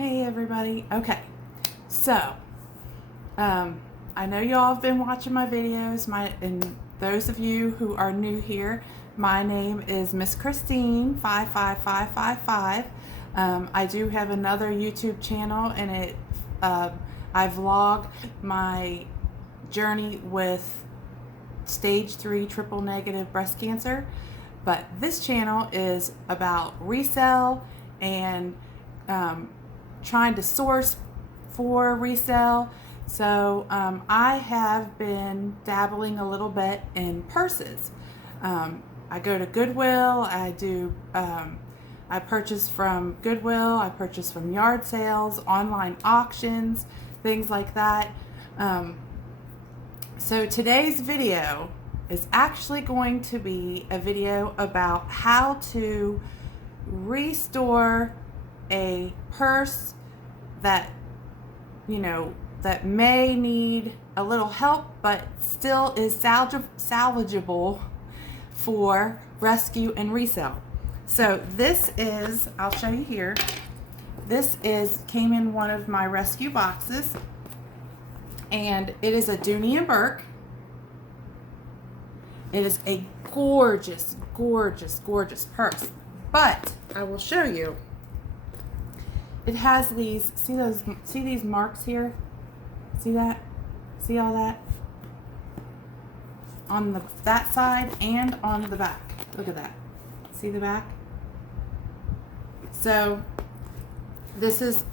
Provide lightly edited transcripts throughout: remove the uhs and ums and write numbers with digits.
Hey everybody. Okay, so I know y'all have been watching my videos. And those of you who are new here, my name is Miss Christine 55555. I do have another YouTube channel, and I vlog my journey with stage 3 triple negative breast cancer. But this channel is about resale and trying to source for resale. So I have been dabbling a little bit in purses. I go to Goodwill. I purchase from Goodwill. I purchase from yard sales, online auctions, things like that. So today's video is actually going to be a video about how to restore a purse that, that may need a little help, but still is salvageable for rescue and resale. So this is, I'll show you here. Came in one of my rescue boxes, and it is a Dooney and Burke. It is a gorgeous, gorgeous, gorgeous purse. But I will show you. It has these, see these marks here? See that? See all that? On that side and on the back. Look at that. See the back? So this is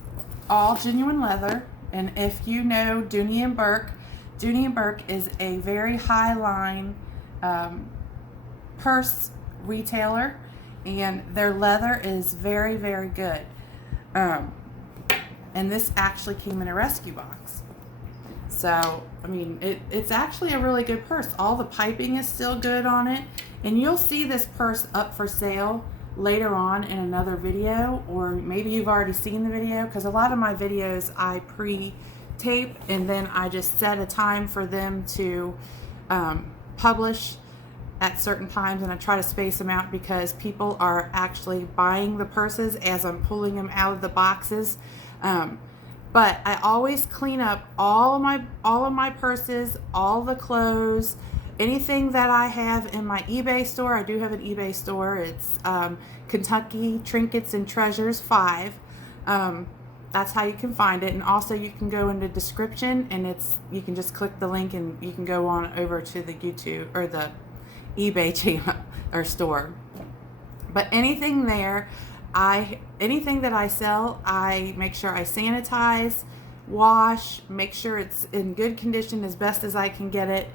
all genuine leather. And if you know Dooney and Burke is a very high line purse retailer, and their leather is very, very good. And this actually came in a rescue box. So, I mean, it's actually a really good purse. All the piping is still good on it. And you'll see this purse up for sale later on in another video, or maybe you've already seen the video, because a lot of my videos I pre-tape and then I just set a time for them to publish at certain times, and I try to space them out because people are actually buying the purses as I'm pulling them out of the boxes. But I always clean up all of my purses, all the clothes, anything that I have in my eBay store. I do have an eBay store. It's Kentucky Trinkets and Treasures 5. That's how you can find it. And also you can go into description, and you can just click the link and you can go on over to the YouTube or the eBay channel or store. But anything there, anything that I sell, I make sure I sanitize, wash, make sure it's in good condition as best as I can get it.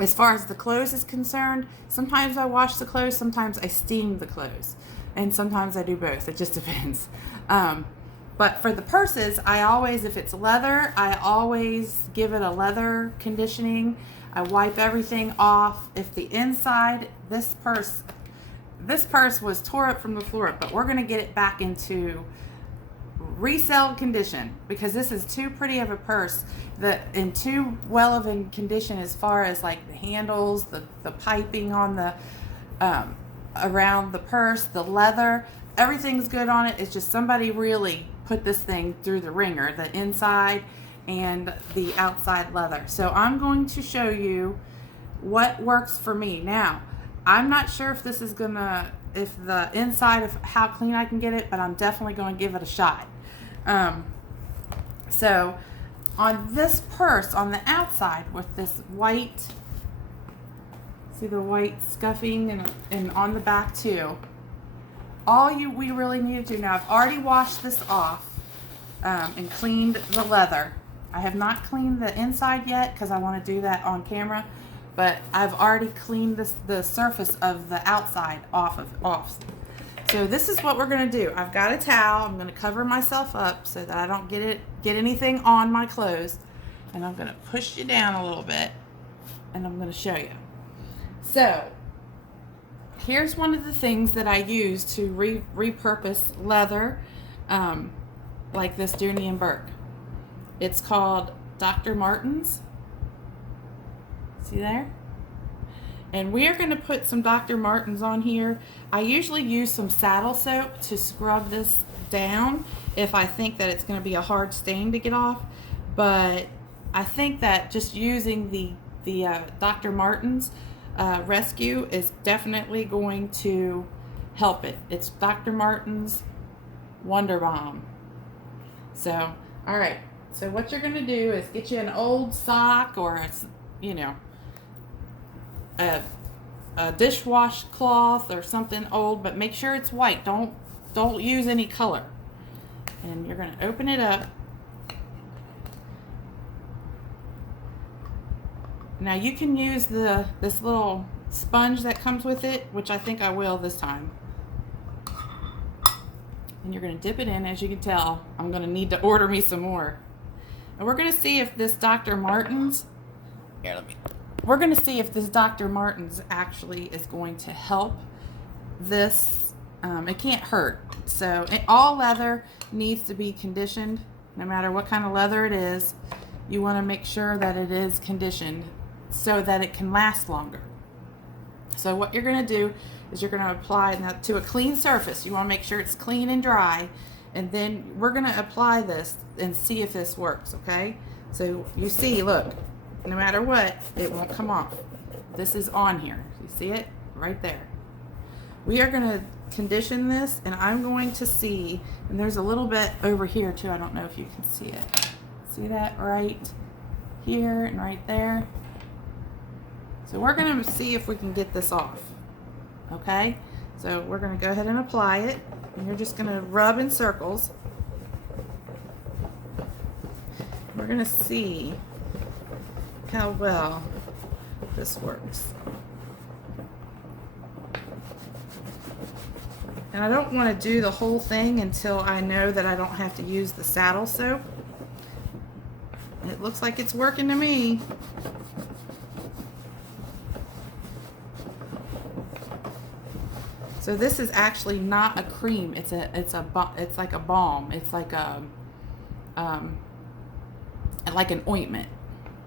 As far as the clothes is concerned, sometimes I wash the clothes, sometimes I steam the clothes, and sometimes I do both. It just depends. But for the purses, if it's leather, I always give it a leather conditioning. I wipe everything off. If the inside, this purse was tore up from the floor, but we're going to get it back into resale condition, because this is too pretty of a purse, and too well of in condition as far as like the handles, the piping on the around the purse, the leather, everything's good on it. It's just somebody really put this thing through the ringer, the inside and the outside leather. So I'm going to show you what works for me. Now, I'm not sure if if the inside of how clean I can get it, but I'm definitely going to give it a shot. So on this purse, on the outside with this white, see the white scuffing, and on the back too, we really need to do now, I've already washed this off and cleaned the leather. I have not cleaned the inside yet because I want to do that on camera, but I've already cleaned the surface of the outside off. So this is what we're going to do. I've got a towel. I'm going to cover myself up so that I don't get anything on my clothes, and I'm going to push you down a little bit, and I'm going to show you. So here's one of the things that I use to repurpose leather, like this Dooney and Burke. It's called Dr. Martens. See there? And we are going to put some Dr. Martens on here. I usually use some saddle soap to scrub this down if I think that it's going to be a hard stain to get off. But I think that just using the Dr. Martens Rescue is definitely going to help it. It's Dr. Martens Wonder Bomb. So, all right. So what you're going to do is get you an old sock or a dishwash cloth or something old, but make sure it's white. Don't use any color. And you're going to open it up. Now you can use this little sponge that comes with it, which I think I will this time. And you're going to dip it in. As you can tell, I'm going to need to order me some more. And we're going to see if this Dr. Martens, we're going to see if this Dr. Martens actually is going to help this. It can't hurt. So all leather needs to be conditioned, no matter what kind of leather it is. You want to make sure that it is conditioned so that it can last longer. So what you're going to do is you're going to apply that to a clean surface. You want to make sure it's clean and dry, and then we're going to apply this and see if this works, okay? So you see, look, no matter what, it won't come off. This is on here. You see it? Right there. We are going to condition this, and I'm going to see, and there's a little bit over here too. I don't know if you can see it. See that right here and right there? So we're going to see if we can get this off. Okay? So we're going to go ahead and apply it. And you're just going to rub in circles. We're going to see how well this works. And I don't want to do the whole thing until I know that I don't have to use the saddle soap. It looks like it's working to me. So this is actually not a cream. It's like a balm. It's like an ointment.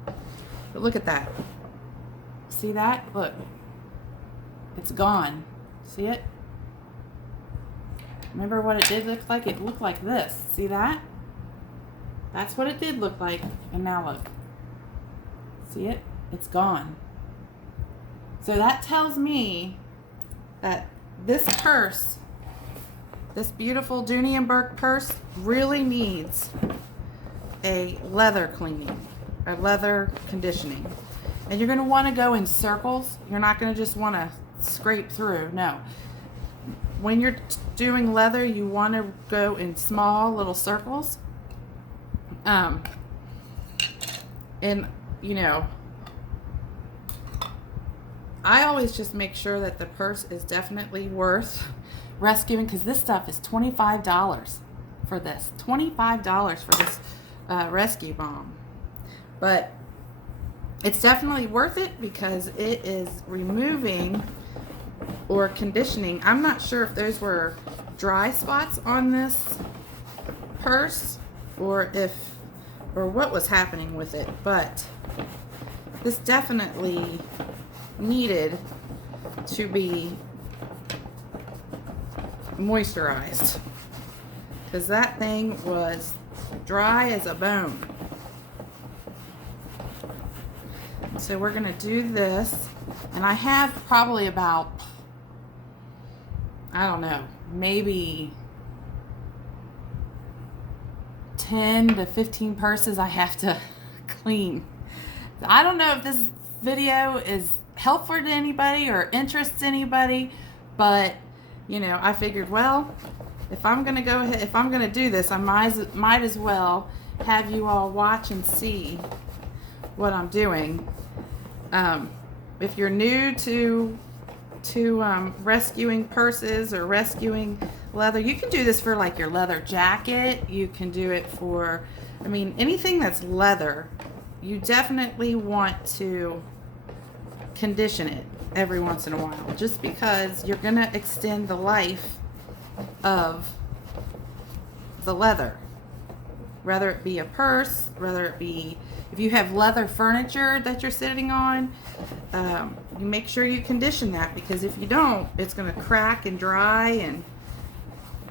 But look at that. See that? Look. It's gone. See it? Remember what it did look like? It looked like this. See that? That's what it did look like. And now look. See it? It's gone. So that tells me that this purse, this beautiful Dooney and Burke purse, really needs a leather cleaning, a leather conditioning. And you're going to want to go in circles. You're not going to just want to scrape through. No. When you're doing leather, you want to go in small little circles. And, you know, I always just make sure that the purse is definitely worth rescuing, because this stuff is $25 for this. $25 for this rescue bomb. But it's definitely worth it because it is removing or conditioning. I'm not sure if those were dry spots on this purse or what was happening with it, but this definitely needed to be moisturized because that thing was dry as a bone. So we're going to do this, and I have probably about, I don't know, maybe 10 to 15 purses I have to clean. I don't know if this video is helpful to anybody or interests anybody, but you know, I figured, well, if I'm gonna go ahead, if I'm gonna do this, I might as well have you all watch and see what I'm doing. If you're new to rescuing purses or rescuing leather, you can do this for like your leather jacket. You can do it for, I mean, anything that's leather. You definitely want to condition it every once in a while, just because you're going to extend the life of the leather. Whether it be a purse, whether it be, if you have leather furniture that you're sitting on, you make sure you condition that, because if you don't, it's going to crack and dry, and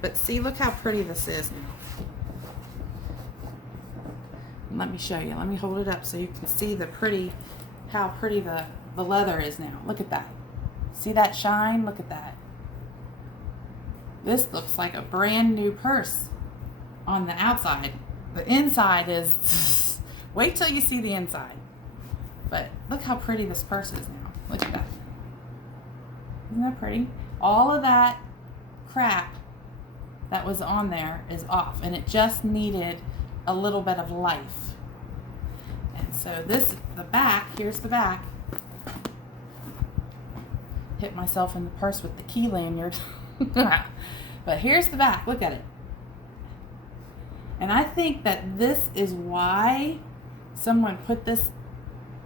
But see, look how pretty this is now. And let me show you. Let me hold it up so you can see how pretty the leather is now. Look at that. See that shine? Look at that. This looks like a brand new purse on the outside. The inside is, wait till you see the inside. But look how pretty this purse is now. Look at that. Isn't that pretty? All of that crap that was on there is off, and it just needed a little bit of life. And so the back, here's the back. Hit myself in the purse with the key lanyard. But here's the back. Look at it. And I think that this is why someone put this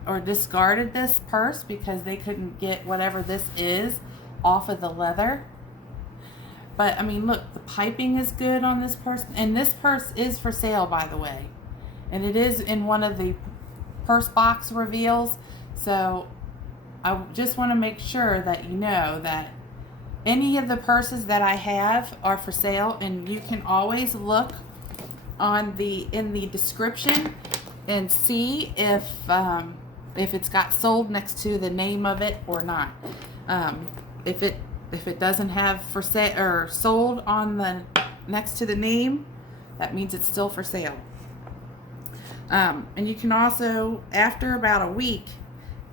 or discarded this purse, because they couldn't get whatever this is off of the leather. But I mean, look, the piping is good on this purse, and this purse is for sale, by the way, and it is in one of the purse box reveals. So I just want to make sure that you know that any of the purses that I have are for sale, and you can always look in the description and see if it's got sold next to the name of it or not. If it doesn't have for sale or sold on the next to the name, that means it's still for sale. And you can also, after about a week,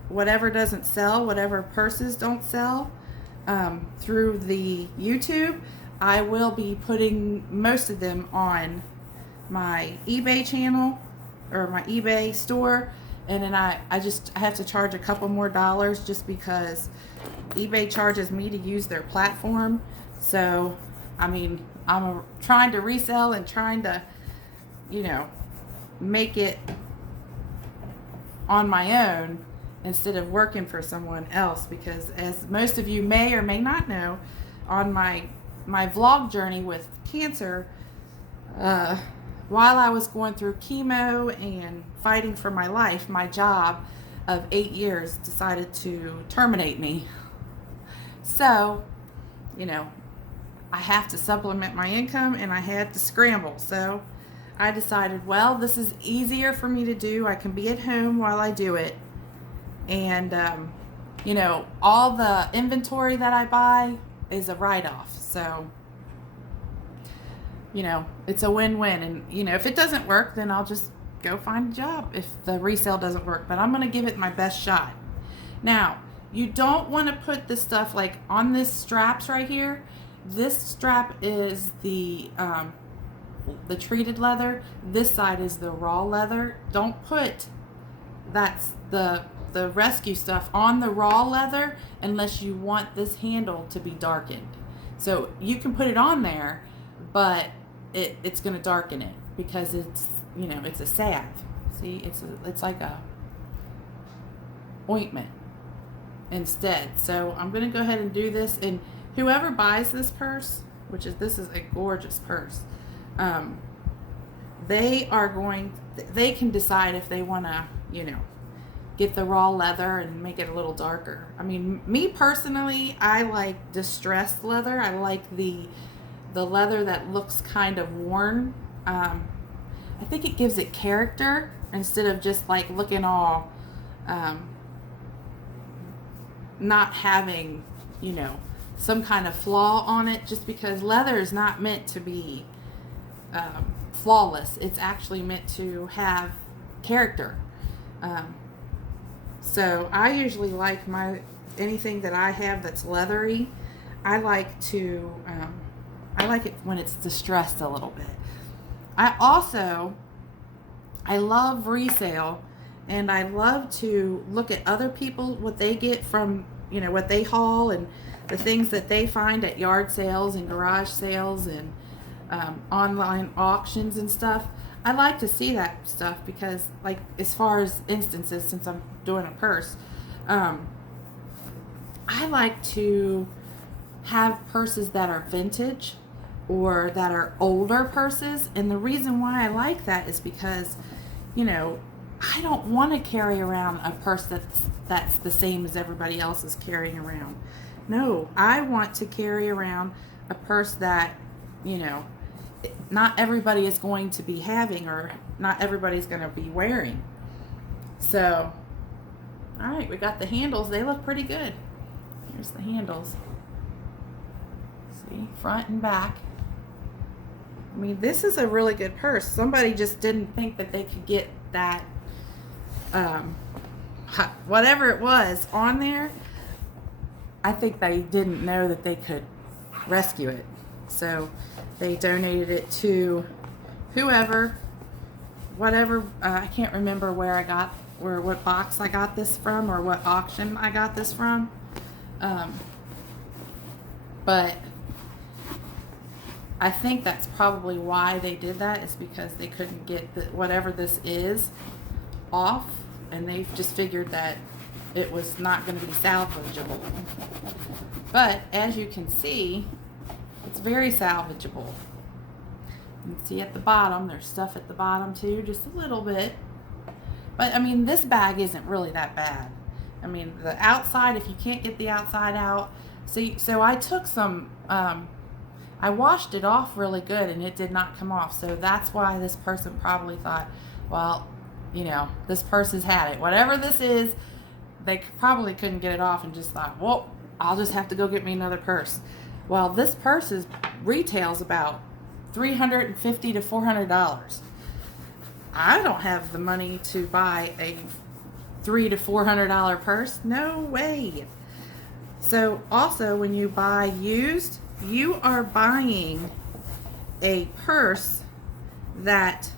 whatever doesn't sell, whatever purses don't sell, through the YouTube, I will be putting most of them on my eBay channel or my eBay store, and then I have to charge a couple more dollars just because eBay charges me to use their platform. So I mean, I'm trying to resell and trying to, make it on my own instead of working for someone else, because as most of you may or may not know, on my vlog journey with cancer, while I was going through chemo and fighting for my life, my job of 8 years decided to terminate me. So, I have to supplement my income, and I had to scramble. So I decided, well, this is easier for me to do. I can be at home while I do it. And, all the inventory that I buy is a write-off. So, it's a win-win. And, if it doesn't work, then I'll just go find a job if the resale doesn't work. But I'm going to give it my best shot. Now, you don't want to put this stuff like on this straps right here. This strap is the treated leather. This side is the raw leather. Don't put the rescue stuff on the raw leather unless you want this handle to be darkened. So you can put it on there, but it's going to darken it because it's it's a salve. See, it's like a ointment instead. So I'm going to go ahead and do this, and whoever buys this purse, this is a gorgeous purse, they can decide if they want to get the raw leather and make it a little darker. I mean, me personally, I like distressed leather. I like the leather that looks kind of worn. I think it gives it character instead of just like looking all not having some kind of flaw on it, just because leather is not meant to be flawless. It's actually meant to have character. So I usually like anything that I have that's leathery. I like it when it's distressed a little bit. I love resale, and I love to look at other people, what they get from, what they haul, and the things that they find at yard sales and garage sales and online auctions and stuff. I like to see that stuff because, like, as far as instances, since I'm doing a purse, I like to have purses that are vintage or that are older purses. And the reason why I like that is because, I don't want to carry around a purse that's the same as everybody else is carrying around. No, I want to carry around a purse that you know, not everybody is going to be having, or not everybody's going to be wearing. So, all right, we got the handles. They look pretty good. Here's the handles. See, front and back. I mean, this is a really good purse. Somebody just didn't think that they could get that, whatever it was on there. I think they didn't know that they could rescue it. So they donated it to whoever, whatever. I can't remember what box I got this from, or what auction I got this from. But I think that's probably why they did that, is because they couldn't get whatever this is off, and they just figured that it was not going to be salvageable. But as you can see, it's very salvageable. You can see at the bottom, there's stuff at the bottom too, just a little bit. But I mean, this bag isn't really that bad. I mean, the outside, if you can't get the outside out, so I took some, I washed it off really good and it did not come off. So that's why this person probably thought, well, you know, this purse has had it. Whatever this is, they probably couldn't get it off and just thought, well, I'll just have to go get me another purse. Well, this purse retails about $350 to $400. I don't have the money to buy a $300 to $400 purse. No way. So also, when you buy used, you are buying a purse that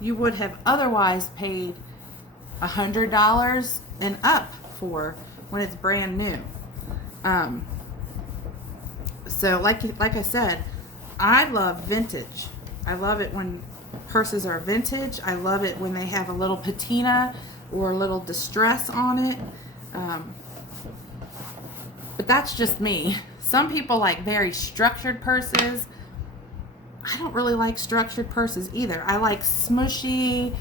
you would have otherwise paid $100 and up for when it's brand new. So like I said, I love vintage. I love it when purses are vintage. I love it when they have a little patina or a little distress on it. But that's just me. Some people like very structured purses. I don't really like structured purses either. I like smushy,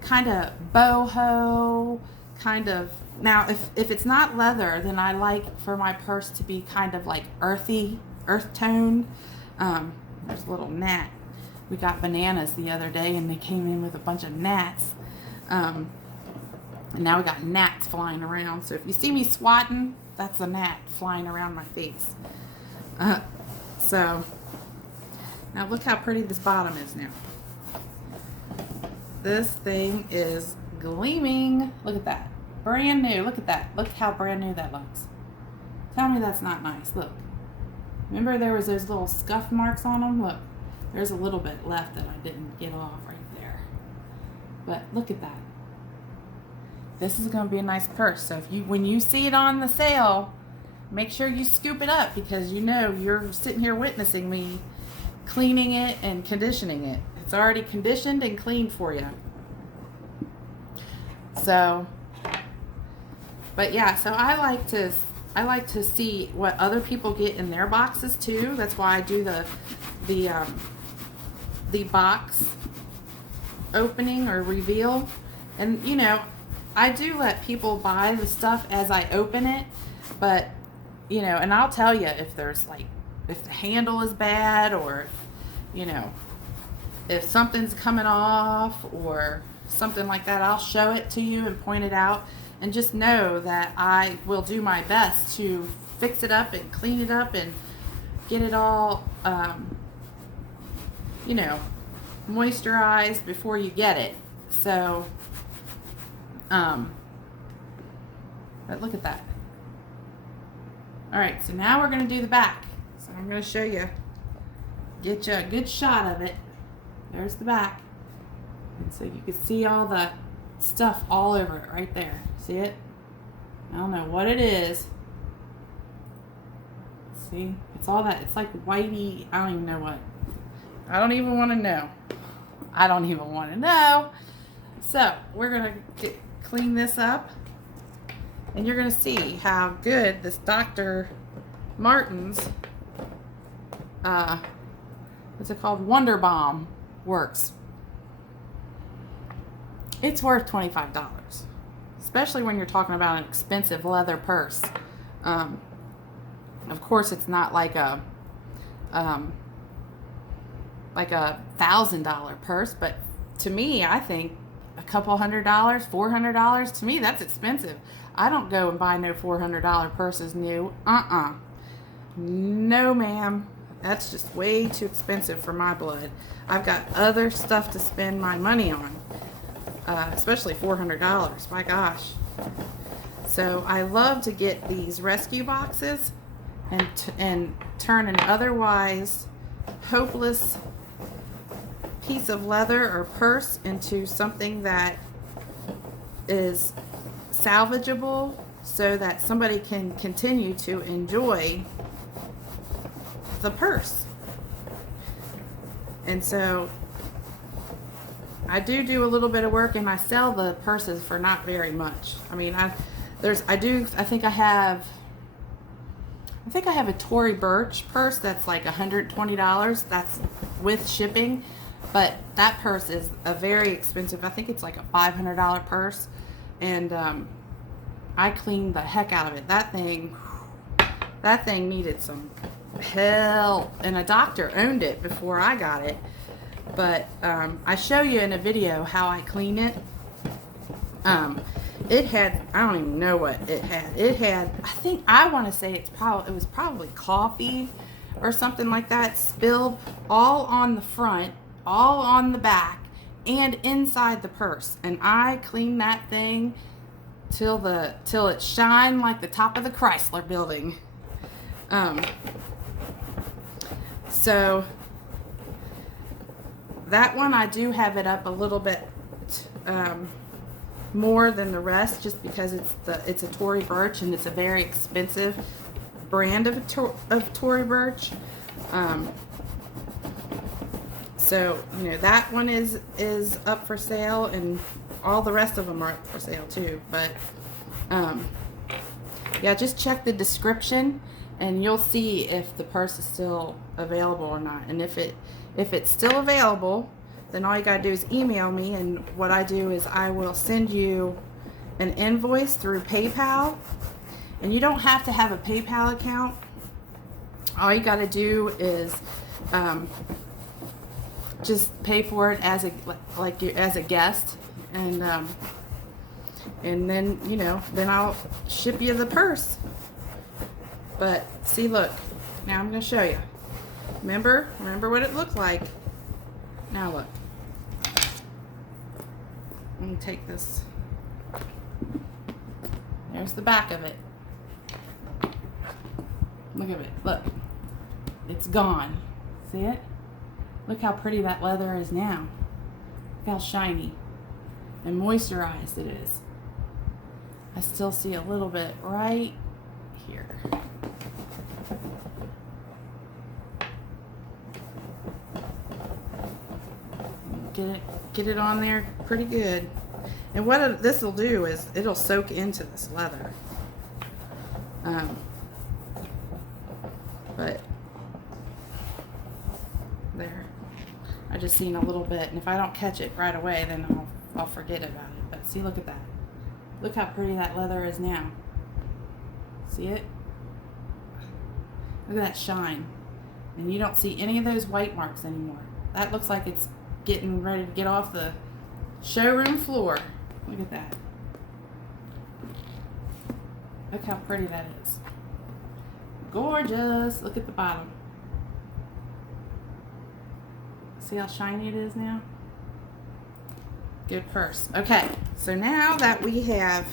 kind of boho, kind of. Now, if it's not leather, then I like for my purse to be kind of like earthy, earth toned. There's a little gnat. We got bananas the other day and they came in with a bunch of gnats. And now we got gnats flying around. So if you see me swatting, that's a gnat flying around my face. So now look how pretty this bottom is now. This thing is gleaming. Look at that. Brand new. Look at that. Look how brand new that looks. Tell me that's not nice. Look. Remember there was those little scuff marks on them? Look. There's a little bit left that I didn't get off right there. But look at that. This is going to be a nice purse. So when you see it on the sale, make sure you scoop it up, because you know you're sitting here witnessing me cleaning it and conditioning it. It's already conditioned and cleaned for you. So, but yeah, so I like to see what other people get in their boxes too. That's why I do the box opening or reveal. And you know, I do let people buy the stuff as I open it, but you know, and I'll tell you if there's like, if the handle is bad, or you know, if something's coming off or something like that, I'll show it to you and point it out, and just know that I will do my best to fix it up and clean it up and get it all, you know, moisturized before you get it. So, but look at that. All right, so now we're going to do the back. So I'm going to show you, get you a good shot of it. There's the back. And so you can see all the stuff all over it right there. See it? I don't know what it is. See? It's all that. It's like whitey. I don't even know what. I don't even want to know. I don't even want to know. So we're going to clean this up. And you're going to see how good this Dr. Martens, what's it called? Wonder Bomb works. It's worth $25, especially when you're talking about an expensive leather purse. Of course, it's not like a like a $1,000 purse, but to me, I think a couple $100, $400, to me, that's expensive. I don't go and buy no $400 purses new. No, ma'am. That's just way too expensive for my blood. I've got other stuff to spend my money on, especially $400. My gosh. So I love to get these rescue boxes and turn an otherwise hopeless piece of leather or purse into something that is salvageable so that somebody can continue to enjoy the purse. And so I do a little bit of work, and I sell the purses for not very much. I mean, I think I have a Tory Burch purse that's like $120. That's with shipping, but that purse is a very expensive. I think it's like a $500 purse, and I cleaned the heck out of it. That thing needed some help, and a doctor owned it before I got it. But I show you in a video how I clean it. It had, I don't even know what it had. It had, I want to say it was probably coffee or something like that, spilled all on the front, all on the back, and inside the purse. And I cleaned that thing till it shined like the top of the Chrysler building. So that one, I do have it up a little bit more than the rest, just because it's a Tory Burch, and it's a very expensive brand of Tory Burch. So that one is up for sale, and all the rest of them are up for sale too. But yeah, just check the description and you'll see if the purse is still available or not. And if it's still available, then all you gotta do is email me, and what I do is I will send you an invoice through PayPal. And you don't have to have a PayPal account. All you gotta do is just pay for it as a guest, and then then I'll ship you the purse. But see, look, now I'm gonna show you. Remember what it looked like. Now look. Let me take this. There's the back of it. Look at it. Look. It's gone. See it? Look how pretty that leather is now. Look how shiny and moisturized it is. I still see a little bit right here. Get it on there pretty good. And what this will do is it'll soak into this leather. But there, I just seen a little bit, and if I don't catch it right away, then I'll forget about it. But see, look at that. Look how pretty that leather is now. See it? Look at that shine. And you don't see any of those white marks anymore. That looks like it's getting ready to get off the showroom floor. Look at that. Look how pretty that is. Gorgeous. Look at the bottom. See how shiny it is now? Good purse. Okay, so now that we have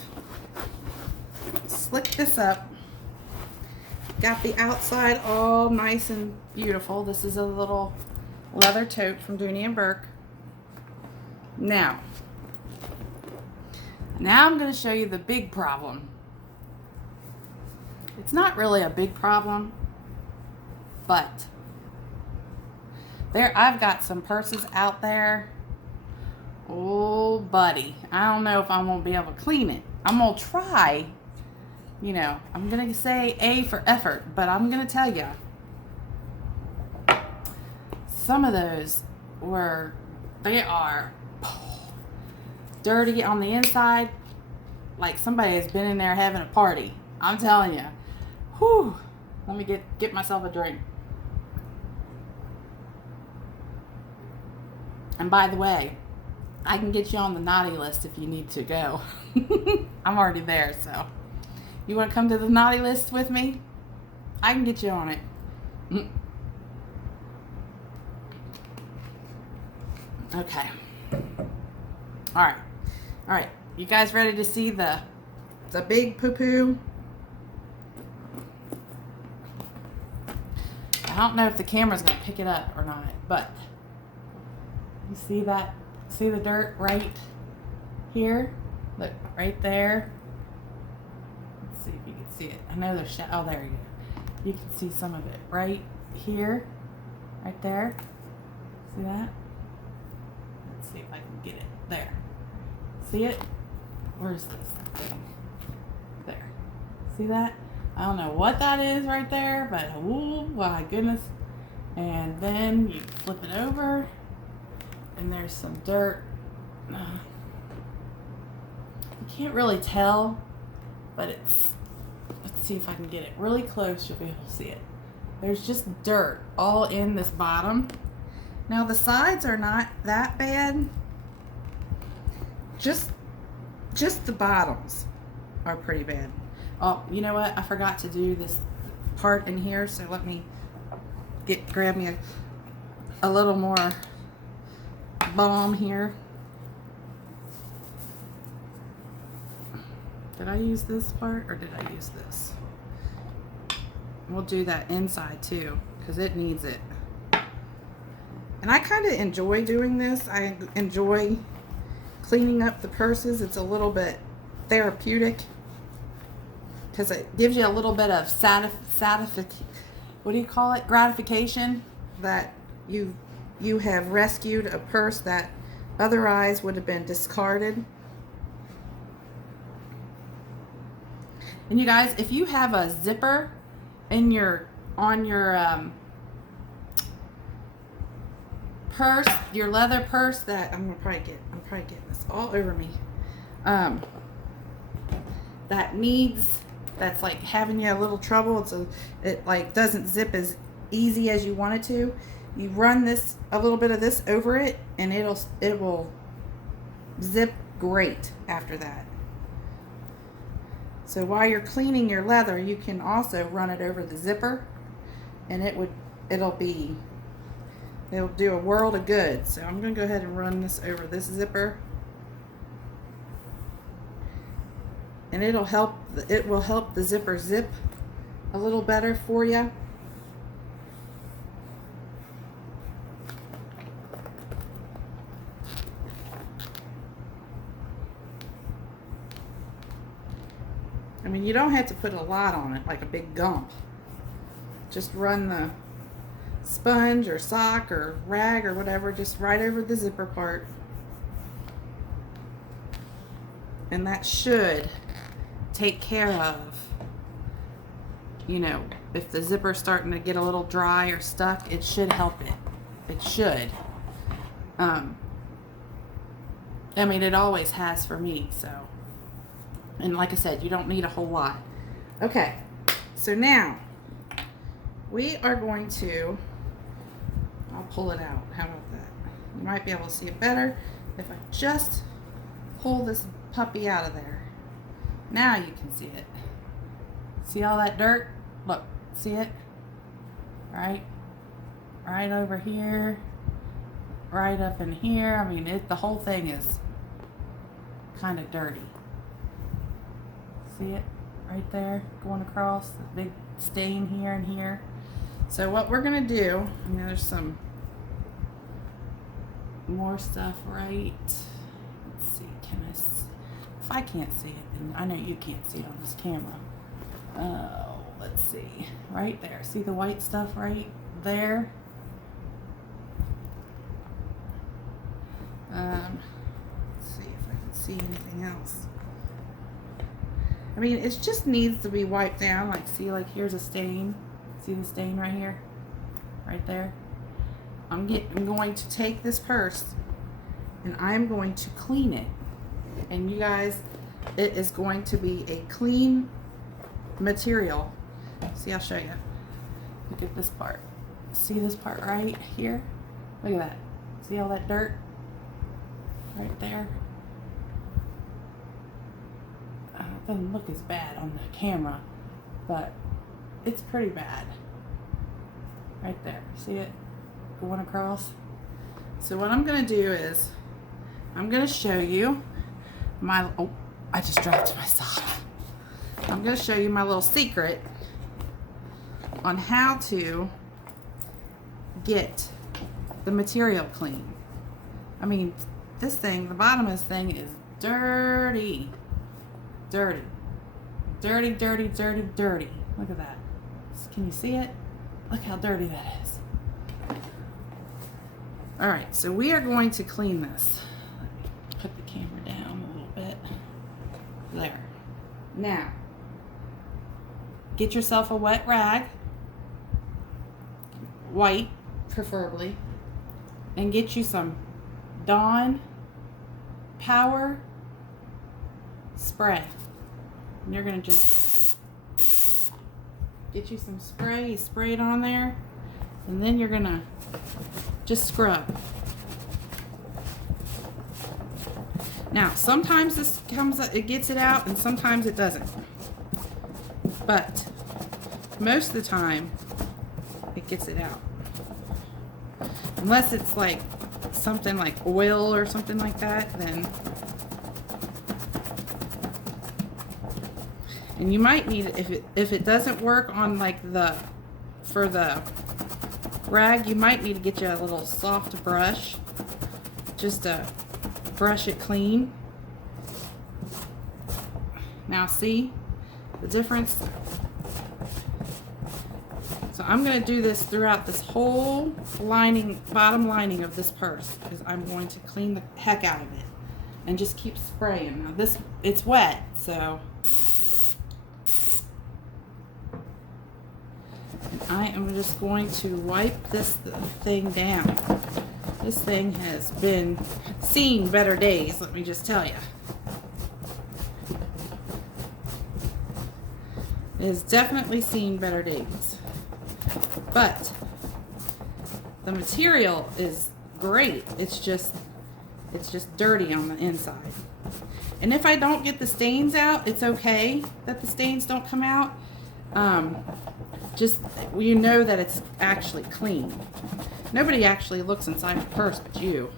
slicked this up, got the outside all nice and beautiful. This is a little leather tote from Dooney and Burke. Now I'm going to show you the big problem. It's not really a big problem, but I've got some purses out there. Oh, buddy, I don't know if I'm going to be able to clean it. I'm going to try. I'm going to say A for effort, but I'm going to tell you, some of those they are dirty on the inside, like somebody has been in there having a party. I'm telling you. Whew. Let me get myself a drink. And by the way, I can get you on the naughty list if you need to go. I'm already there, so. You want to come to the naughty list with me? I can get you on it. Okay. All right. You guys ready to see the big poo-poo? I don't know if the camera's going to pick it up or not, but you see that? See the dirt right here? Look, right there. Let's see if you can see it. I know there's oh, there you go. You can see some of it right here, right there. See that? Let's see if I can get it. There. See it? Where's this thing? There. See that? I don't know what that is right there, but oh my goodness. And then you flip it over, and there's some dirt. You can't really tell, but it's, let's see if I can get it really close. You'll be able to see it. There's just dirt all in this bottom. Now the sides are not that bad. Just the bottoms are pretty bad. Oh, you know what? I forgot to do this part in here, so let me grab me a little more balm here. Did I use this part or did I use this? We'll do that inside too, because it needs it. And I kind of enjoy doing this. I enjoy cleaning up the purses. It's a little bit therapeutic because it gives you a little bit of what do you call it? Gratification that you have rescued a purse that otherwise would have been discarded. And you guys, if you have a zipper in on your purse, your leather purse that I'm probably getting this all over me. That's like having you a little trouble. It like doesn't zip as easy as you want it to. You run a little bit of this over it, and it will zip great after that. So while you're cleaning your leather, you can also run it over the zipper, and it'll do a world of good. So I'm going to go ahead and run this over this zipper. And it will help the zipper zip a little better for you. I mean, you don't have to put a lot on it, like a big gump. Just run the sponge or sock or rag or whatever just right over the zipper part. And that should take care of, if the zipper's starting to get a little dry or stuck, it should help it. It should. I mean, it always has for me, so. And like I said, you don't need a whole lot. Okay, so now we are going to, I'll pull it out. How about that? You might be able to see it better if I just pull this puppy out of there. Now you can see it. See all that dirt? Look, see it? Right over here, right up in here. I mean, the whole thing is kind of dirty. See it right there going across, the big stain here and here. So what we're gonna do, there's some more stuff right. Let's see, if I can't see it, then I know you can't see it on this camera. Oh, let's see, right there. See the white stuff right there? Let's see if I can see anything else. I mean, it just needs to be wiped down. Like, see, like here's a stain. See the stain right here? Right there? I'm going to take this purse and I'm going to clean it. And you guys, it is going to be a clean material. See, I'll show you. Look at this part. See this part right here? Look at that. See all that dirt right there? It doesn't look as bad on the camera, but it's pretty bad. Right there. See it going across? So what I'm going to do is I'm going to show you my... Oh, I just dropped myself. I'm going to show you my little secret on how to get the material clean. I mean, this thing, the bottom of this thing is dirty. Dirty. Dirty, dirty, dirty, dirty. Look at that. Can you see it? Look how dirty that is. Alright, so we are going to clean this. Let me put the camera down a little bit. There. Now, get yourself a wet rag. White, preferably. And get you some Dawn Power spray. And you're going to just get you some spray. You spray it on there. And then you're going to just scrub. Now, sometimes this it gets it out, and sometimes it doesn't. But most of the time, it gets it out. Unless it's like something like oil or something like that, then. And you might need it if it doesn't work on like for the rag, you might need to get you a little soft brush just to brush it clean. Now see the difference? So I'm going to do this throughout this whole lining, bottom lining of this purse, because I'm going to clean the heck out of it and just keep spraying. Now this, it's wet, so I am just going to wipe this thing down. This thing has seen better days, let me just tell you. It has definitely seen better days. But the material is great. It's just dirty on the inside. And if I don't get the stains out, it's okay that the stains don't come out. Just, you know that it's actually clean. Nobody actually looks inside the purse but you.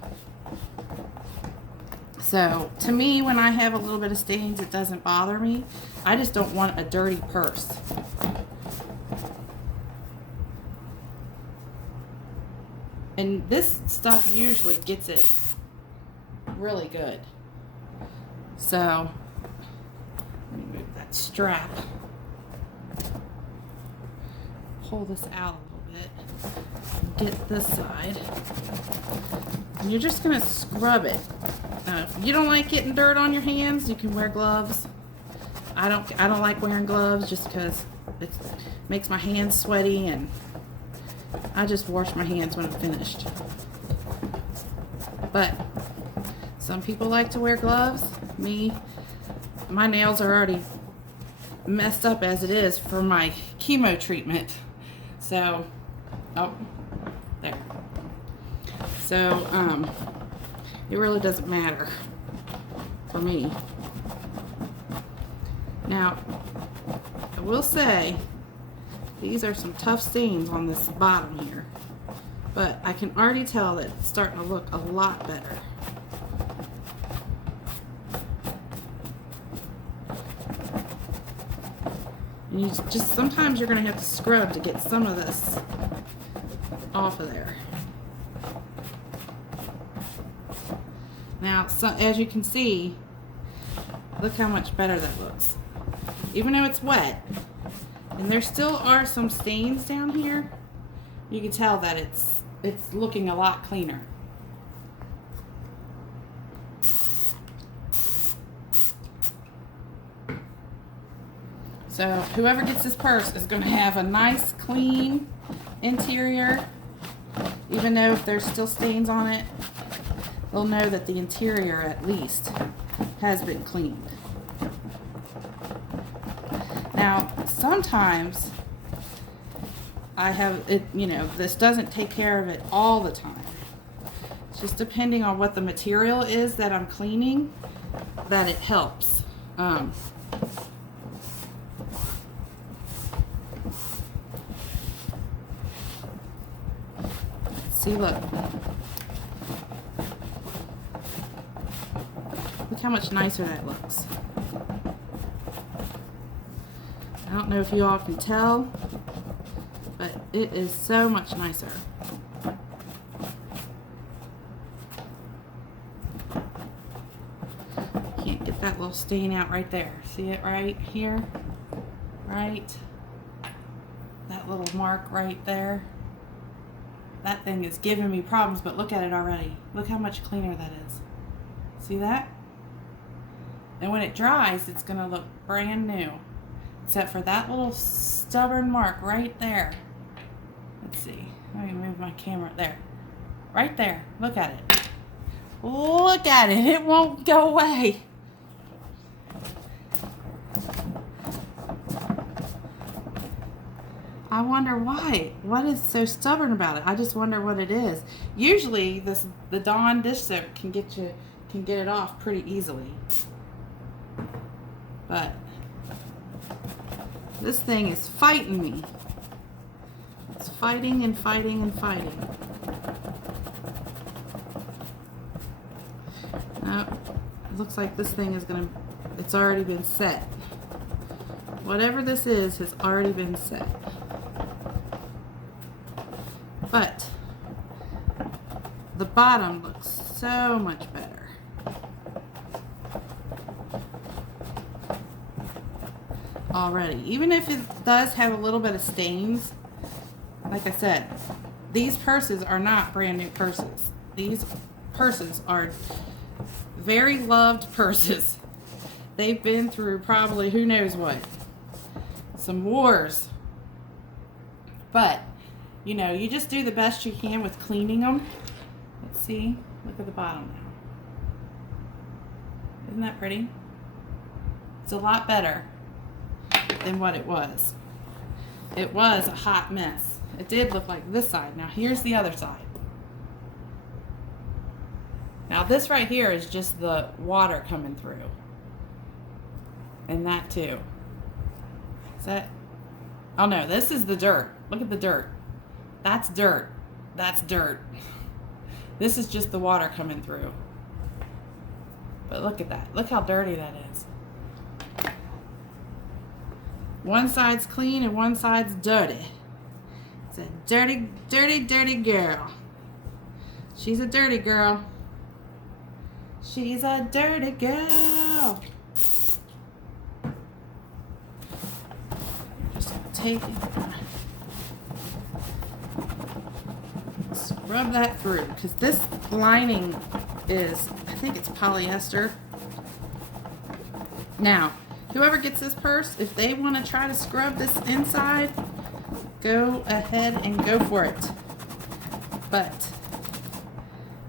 So, to me, when I have a little bit of stains, it doesn't bother me. I just don't want a dirty purse. And this stuff usually gets it really good. So, let me move that strap. Pull this out a little bit. Get this side. And you're just going to scrub it. If you don't like getting dirt on your hands, you can wear gloves. I don't like wearing gloves just because it makes my hands sweaty, and I just wash my hands when I'm finished. But some people like to wear gloves. Me, my nails are already messed up as it is for my chemo treatment. So, oh, there. So, it really doesn't matter for me. Now, I will say, these are some tough stains on this bottom here. But I can already tell that it's starting to look a lot better. And you just, sometimes you're going to have to scrub to get some of this off of there. Now, so, as you can see, look how much better that looks. Even though it's wet, and there still are some stains down here, you can tell that it's looking a lot cleaner. So whoever gets this purse is going to have a nice clean interior. Even though if there's still stains on it, they'll know that the interior at least has been cleaned. Now, sometimes I have it, you know, this doesn't take care of it all the time. It's just depending on what the material is that I'm cleaning, that it helps. See, look. Look how much nicer that looks. I don't know if you all can tell, but it is so much nicer. Can't get that little stain out right there. See it right here? Right? That little mark right there. That thing is giving me problems, but look at it already. Look how much cleaner that is. See that? And when it dries, it's going to look brand new. Except for that little stubborn mark right there. Let's see. Let me move my camera there. Right there. Look at it. Look at it. It won't go away. I wonder why. What is so stubborn about it? I just wonder what it is. Usually the Dawn dish soap can get it off pretty easily. But this thing is fighting me. It's fighting and fighting and fighting. Now, it looks like this thing is it's already been set. Whatever this is has already been set. But the bottom looks so much better. Already. Even if it does have a little bit of stains, like I said, these purses are not brand new purses. These purses are very loved purses. They've been through probably who knows what. Some wars. But, you know, you just do the best you can with cleaning them. Let's see. Look at the bottom now. Isn't that pretty? It's a lot better than what it was. It was a hot mess. It did look like this side. Now here's the other side. Now this right here is just the water coming through. And that too. Is that? Oh no, this is the dirt. Look at the dirt. That's dirt. That's dirt. This is just the water coming through. But look at that. Look how dirty that is. One side's clean and one side's dirty. It's a dirty, dirty, dirty girl. She's a dirty girl. She's a dirty girl. Just take it. Scrub that through, because this lining is, I think it's polyester. Now, whoever gets this purse, if they want to try to scrub this inside, go ahead and go for it. But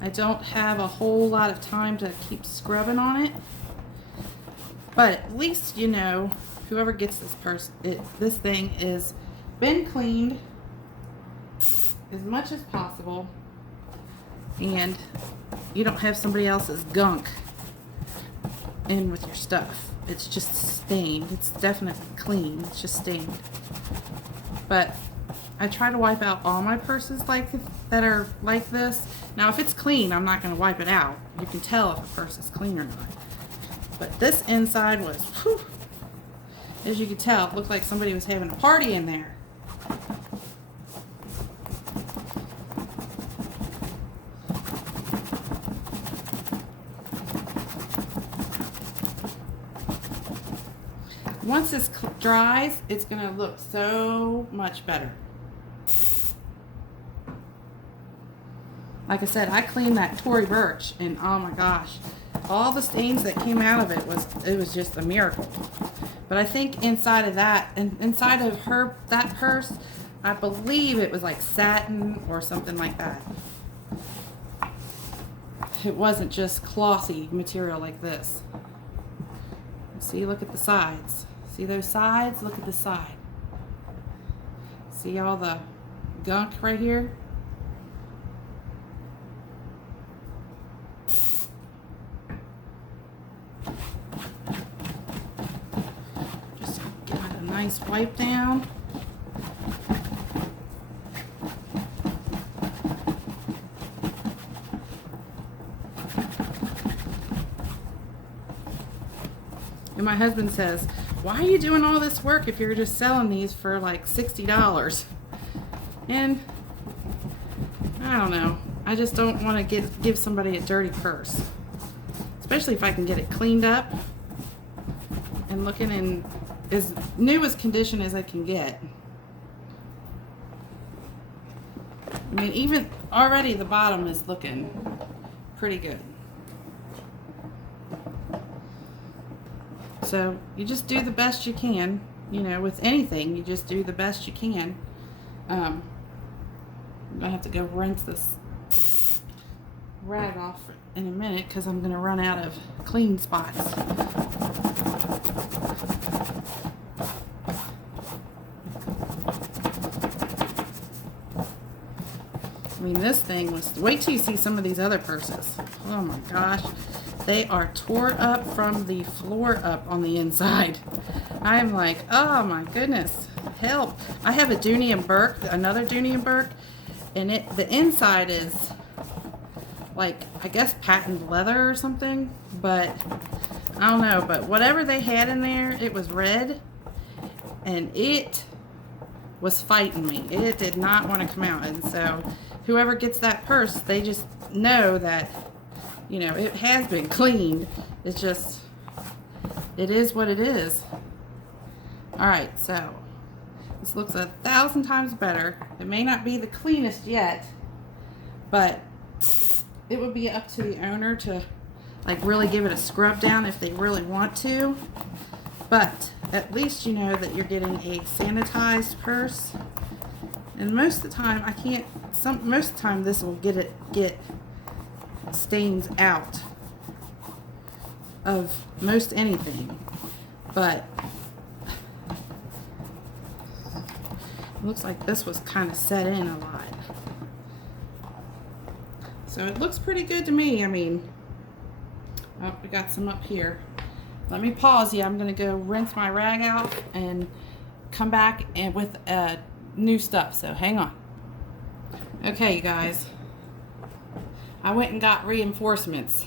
I don't have a whole lot of time to keep scrubbing on it. But at least, you know, whoever gets this purse, this thing is been cleaned as much as possible, and you don't have somebody else's gunk in with your stuff. It's just stained. It's definitely clean. It's just stained. But I try to wipe out all my purses that are like this. Now, if it's clean, I'm not going to wipe it out. You can tell if a purse is clean or not. But this inside was, whew, as you can tell, it looked like somebody was having a party in there. Once this dries, it's going to look so much better. Like I said, I cleaned that Tory Burch, and oh my gosh, all the stains that came out of it was just a miracle. But I think inside of that, and inside of that purse, I believe it was like satin or something like that. It wasn't just clothy material like this. See, look at the sides. See those sides? Look at the side. See all the gunk right here? nice wipe down. And my husband says, why are you doing all this work if you're just selling these for like $60? And I don't know. I just don't want to give somebody a dirty purse. Especially if I can get it cleaned up and looking in as new as condition as I can get. I mean, even already the bottom is looking pretty good. So you just do the best you can, you know, with anything. You just do the best you can. I'm gonna have to go rinse this rag off in a minute because I'm gonna run out of clean spots. I mean, this thing was, wait till you see some of these other purses. Oh my gosh. They are tore up from the floor up on the inside. I'm like, oh my goodness, help. I have a Dooney and Burke, another Dooney and Burke, and the inside is like, I guess patent leather or something, but I don't know, but whatever they had in there, it was red, and it was fighting me. It did not want to come out, and so whoever gets that purse, they just know that, you know, it has been cleaned. It's just, it is what it is. Alright, so this looks 1,000 times better. It may not be the cleanest yet, but it would be up to the owner to like really give it a scrub down if they really want to. But at least you know that you're getting a sanitized purse. And most of the time, most of the time this will get stains out of most anything, but it looks like this was kind of set in a lot, so it looks pretty good to me. I mean, oh, we got some up here. Let me pause you. I'm gonna go rinse my rag out and come back and with new stuff, so hang on. Okay, you guys, I went and got reinforcements.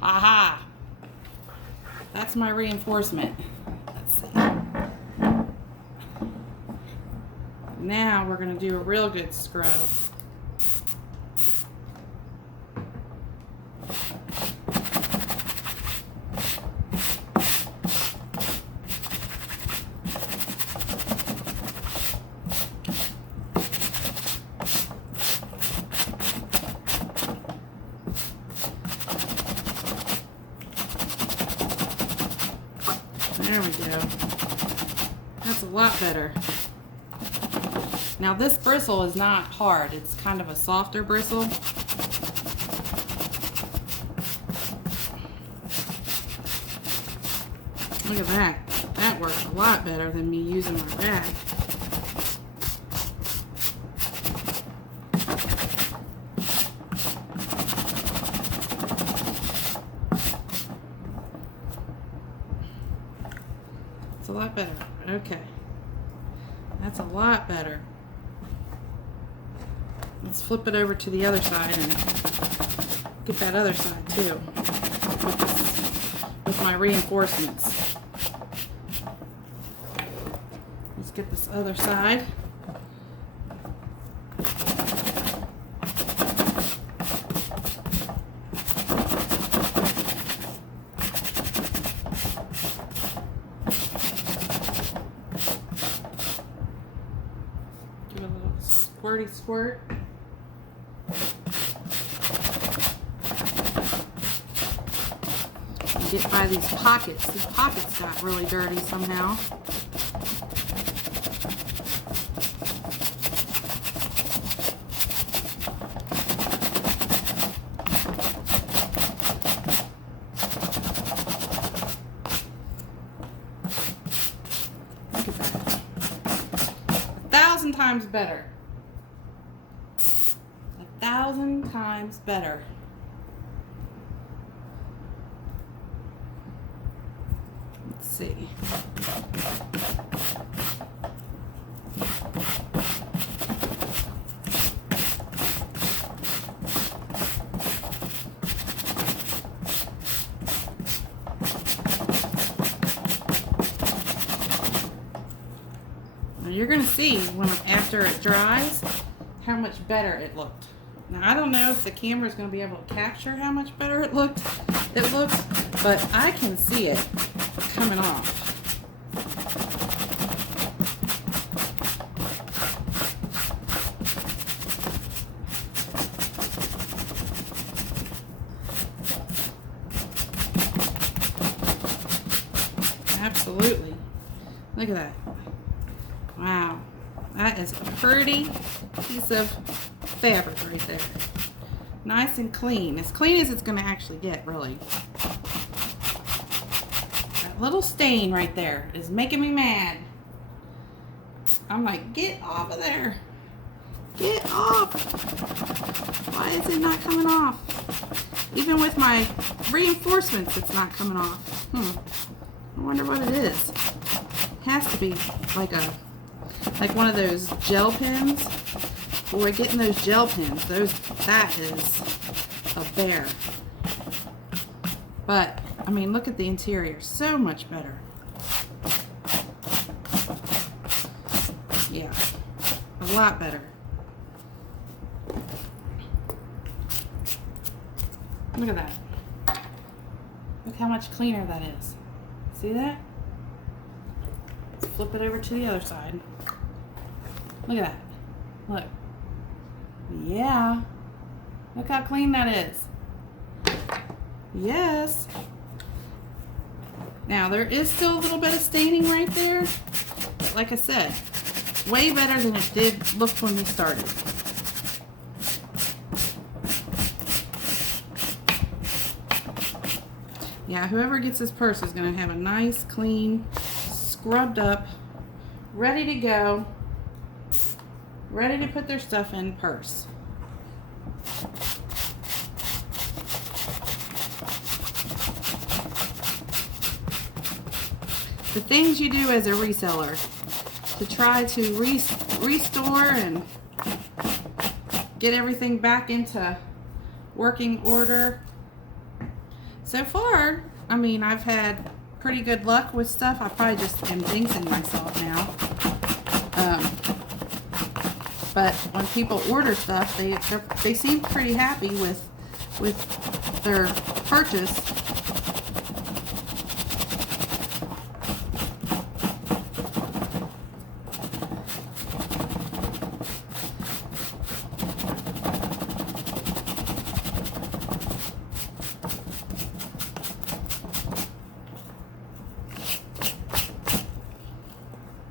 Haha. That's my reinforcement. Let's see. Now we're going to do a real good scrub. There we go. That's a lot better. Now this bristle is not hard. It's kind of a softer bristle. Look at that. That works a lot better than me using my rag. It's a lot better. Okay. That's a lot better. Let's flip it over to the other side and get that other side too with my reinforcements. Let's get this other side. Give it a little squirty squirt. Get by these pockets. These pockets got really dirty somehow. Look at that. 1,000 times better. 1,000 times better. Let's see. Now you're going to see when after it dries how much better it looked. Now I don't know if the camera is going to be able to capture how much better it looked, but I can see it coming off. Absolutely. Look at that. Wow. That is a pretty piece of fabric right there. Nice and clean. As clean as it's going to actually get, really. That little stain right there is making me mad. I'm like, get off of there. Get off. Why is it not coming off? Even with my reinforcements, it's not coming off. I wonder what it is. It has to be like one of those gel pens. When we're getting those gel pens, that is a bear. But I mean, look at the interior, so much better. Yeah, a lot better. Look at that. Look how much cleaner that is. See that? Let's flip it over to the other side. Look at that. Look. Yeah. Look how clean that is. Yes. Now, there is still a little bit of staining right there. But like I said, way better than it did look when we started. Yeah, whoever gets this purse is going to have a nice, clean, scrubbed up, ready to go, ready to put their stuff in purse. The things you do as a reseller to try to restore and get everything back into working order. So far, I mean, I've had pretty good luck with stuff. I probably just am jinxing myself now. But when people order stuff, they seem pretty happy with their purchase.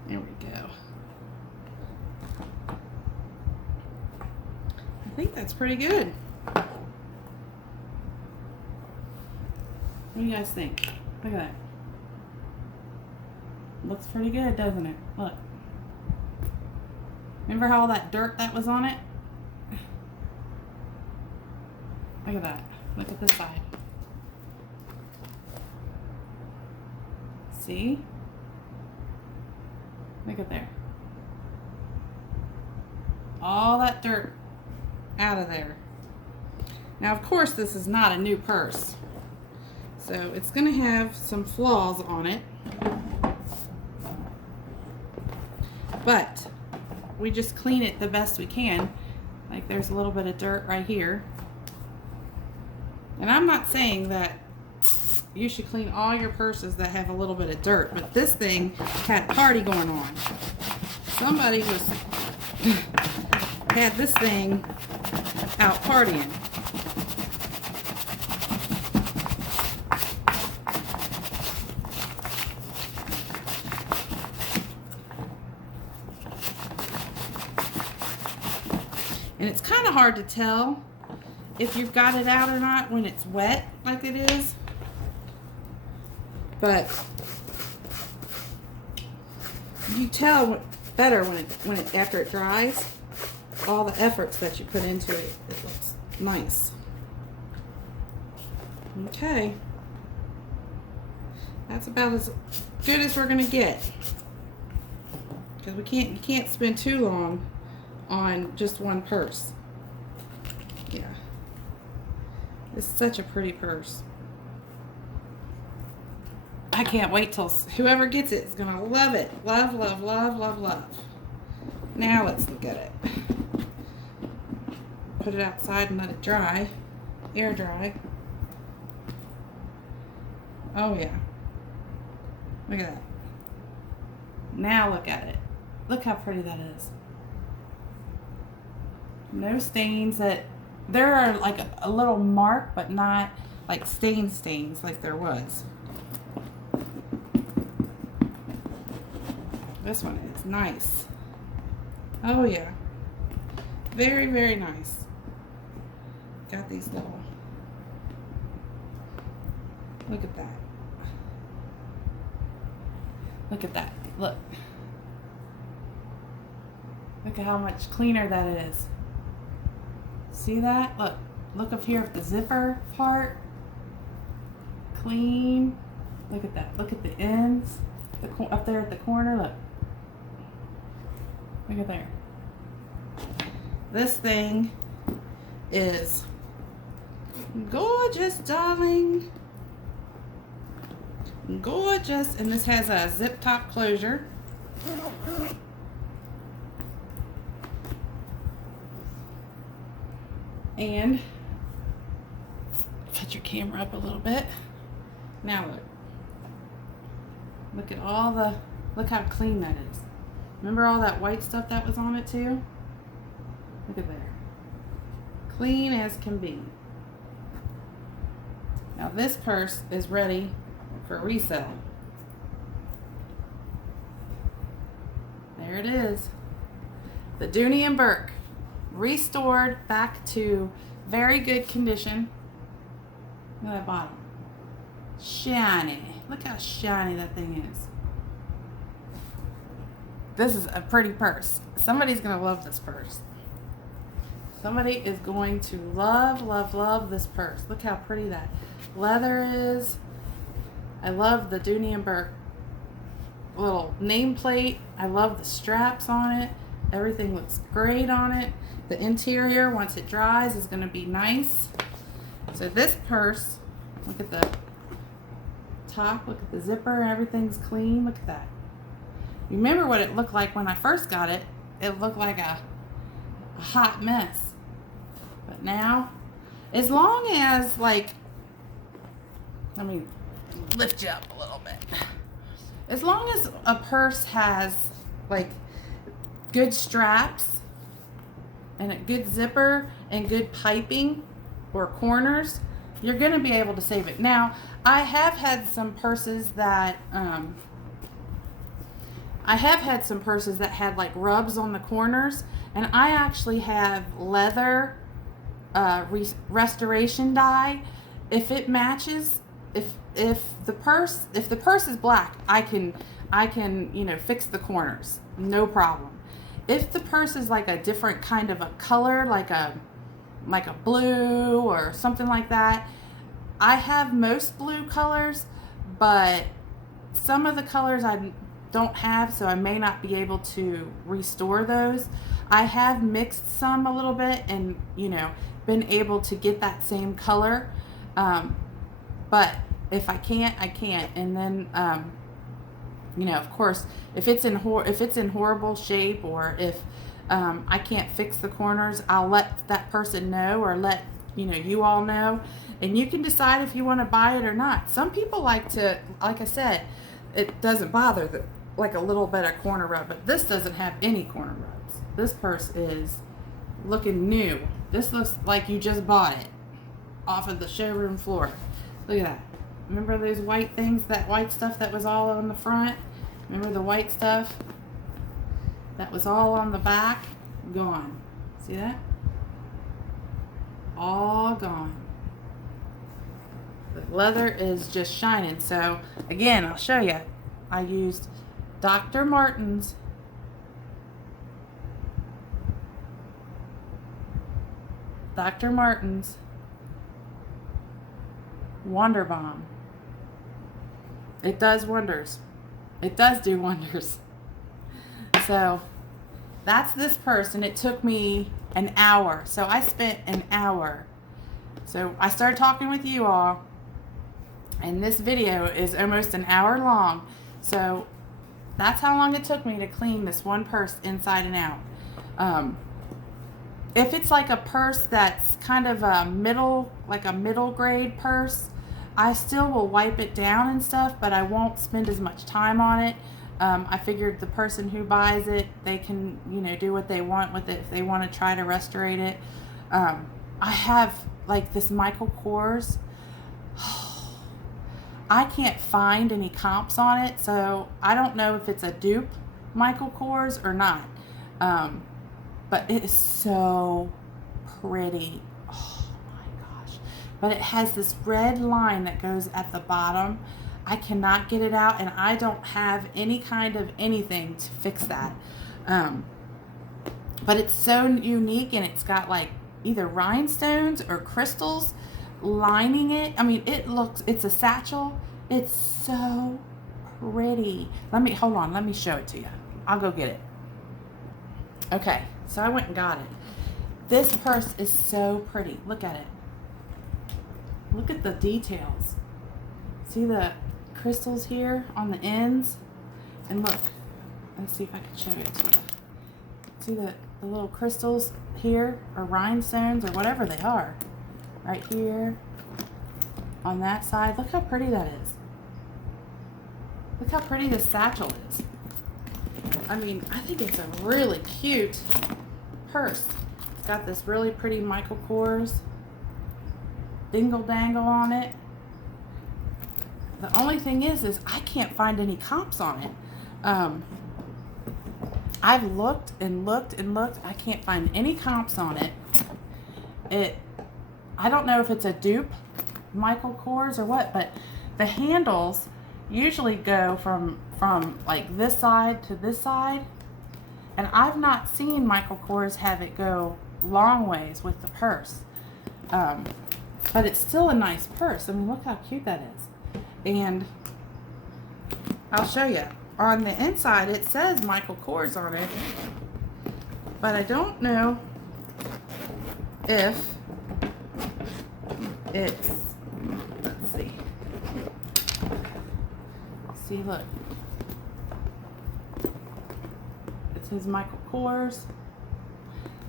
There we go. I think that's pretty good. What do you guys think? Look at that. Looks pretty good, doesn't it? Look. Remember how all that dirt that was on it? Look at that. Look at this side. See? Look at there. All that dirt out of there. Now, of course, this is not a new purse. So it's going to have some flaws on it. But we just clean it the best we can. Like there's a little bit of dirt right here. And I'm not saying that you should clean all your purses that have a little bit of dirt, but this thing had party going on. Somebody had this thing out partying. And it's kind of hard to tell if you've got it out or not when it's wet like it is. But you tell better when it after it dries. All the efforts that you put into it, it looks nice. Okay, That's about as good as we're gonna get. Because you can't spend too long on just one purse. Yeah. It's such a pretty purse. I can't wait till whoever gets it is gonna love it. Love, love, love, love, love. Now let's look at it. Put it outside and let it dry. Air dry. Oh yeah. Look at that. Now look at it. Look how pretty that is. No stains. There are like a little mark, but not like stains like there was. This one is nice. Oh yeah. Very, very nice. Got these little, look at that. Look at that. Look. Look at how much cleaner that is. See that? Look. Look up here at the zipper part. Clean. Look at that. Look at the ends. Up there at the corner. Look. Look at there. This thing is gorgeous, darling. Gorgeous. And this has a zip top closure. And put your camera up a little bit. Now look. Look at all the, look how clean that is. Remember all that white stuff that was on it too? Look at there. Clean as can be. Now this purse is ready for resale. There it is. The Dooney and Burke. Restored back to very good condition. Look at that bottom. Shiny. Look how shiny that thing is. This is a pretty purse. Somebody's going to love this purse. Somebody is going to love, love, love this purse. Look how pretty that leather is. I love the Dooney and Burke little nameplate. I love the straps on it. Everything looks great on it. The interior, once it dries, is going to be nice. So this purse, look at the top, look at the zipper, everything's clean. Look at that. Remember what it looked like when I first got it? It looked like a hot mess. But now, as long as, like, let me lift you up a little bit. As long as a purse has, like, good straps and a good zipper and good piping or corners, you're going to be able to save it. Now, I have had some purses that had like rubs on the corners, and I actually have leather restoration dye. If it matches, if the purse is black, I can fix the corners, no problem. If the purse is like a different kind of a color, like a blue or something like that, I have most blue colors, but some of the colors I don't have, so I may not be able to restore those. I have mixed some a little bit and been able to get that same color, but if I can't, I can't. And then of course, if it's in horrible shape, or if I can't fix the corners, I'll let that person know, or let you all know, and you can decide if you want to buy it or not. Some people like to, like I said, it doesn't bother like a little bit of corner rub, but this doesn't have any corner rubs. This purse is looking new. This looks like you just bought it off of the showroom floor. Look at that. Remember those white things, that white stuff that was all on the front? Remember the white stuff that was all on the back? Gone. See that? All gone. The leather is just shining. So again, I'll show you. I used Dr. Martens Wonder Bomb. It does wonders. It does do wonders. So that's this purse, and it took me an hour. So I spent an hour. So I started talking with you all, and this video is almost an hour long. So that's how long it took me to clean this one purse inside and out. If it's like a purse that's kind of a middle grade purse, I still will wipe it down and stuff, but I won't spend as much time on it. I figured the person who buys it, they can, do what they want with it if they want to try to restore it. I have like this Michael Kors. I can't find any comps on it, so I don't know if it's a dupe Michael Kors or not. But it is so pretty. Oh my gosh. But it has this red line that goes at the bottom. I cannot get it out, and I don't have any kind of anything to fix that. But it's so unique, and it's got like either rhinestones or crystals lining it. I mean, it's a satchel. It's so pretty. Hold on, let me show it to you. I'll go get it. Okay, so I went and got it. This purse is so pretty. Look at it. Look at the details. See the crystals here on the ends? And look, let's see if I can show it to you. See the little crystals here, or rhinestones, or whatever they are. Right here, on that side. Look how pretty that is. Look how pretty this satchel is. I mean, I think it's a really cute purse. It's got this really pretty Michael Kors dingle dangle on it. The only thing is I can't find any comps on it. I've looked and looked and looked. I can't find any comps on it. I don't know if it's a dupe Michael Kors or what, but the handles usually go from like this side to this side, and I've not seen Michael Kors have it go long ways with the purse. But it's still a nice purse. I mean, look how cute that is. And I'll show you. On the inside, it says Michael Kors on it, but I don't know if it's, let's see. See, look. It says Michael Kors.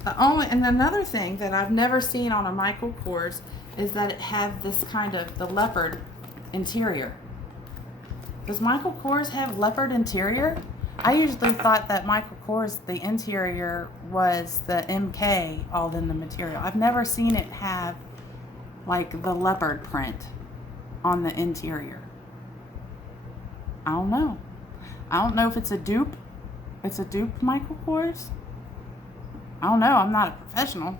And another thing that I've never seen on a Michael Kors is that it had this kind of the leopard interior. Does Michael Kors have leopard interior? I usually thought that Michael Kors, the interior was the MK all in the material. I've never seen it have like the leopard print on the interior. I don't know. I don't know if it's a dupe. It's a dupe Michael Kors. I don't know. I'm not a professional.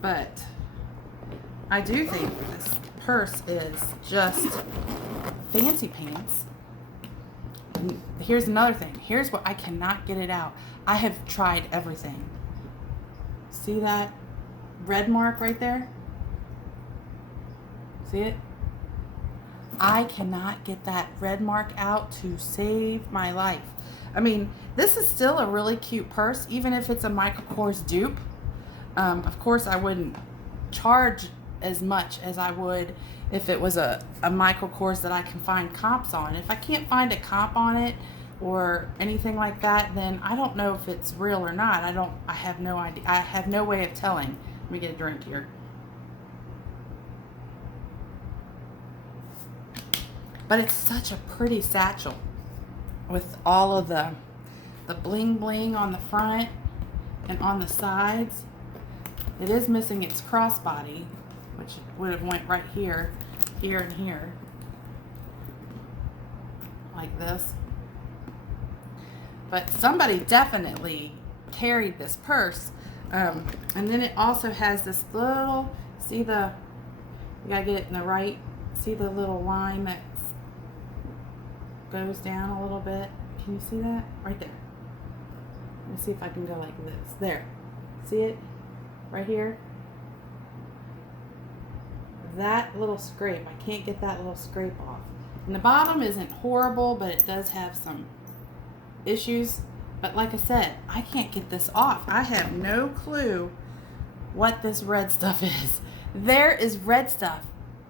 But I do think this purse is just fancy pants. And here's another thing. Here's what I cannot get it out. I have tried everything. See that red mark right there? See it? I cannot get that red mark out to save my life. I mean, this is still a really cute purse, even if it's a Michael Kors dupe. Of course, I wouldn't charge as much as I would if it was a Michael Kors that I can find comps on. If I can't find a comp on it or anything like that, then I don't know if it's real or not. I have no idea. I have no way of telling. Let me get a drink here. But it's such a pretty satchel with all of the bling bling on the front and on the sides. It is missing its crossbody, which would have went right here, here, and here, like this. But somebody definitely carried this purse. And then it also has this little, see you gotta get it in the right, see the little line that goes down a little bit. Can you see that? Right there. Let me see if I can go like this. There. See it? Right here? That little scrape. I can't get that little scrape off. And the bottom isn't horrible, but it does have some issues. But like I said, I can't get this off. I have no clue what this red stuff is. There is red stuff.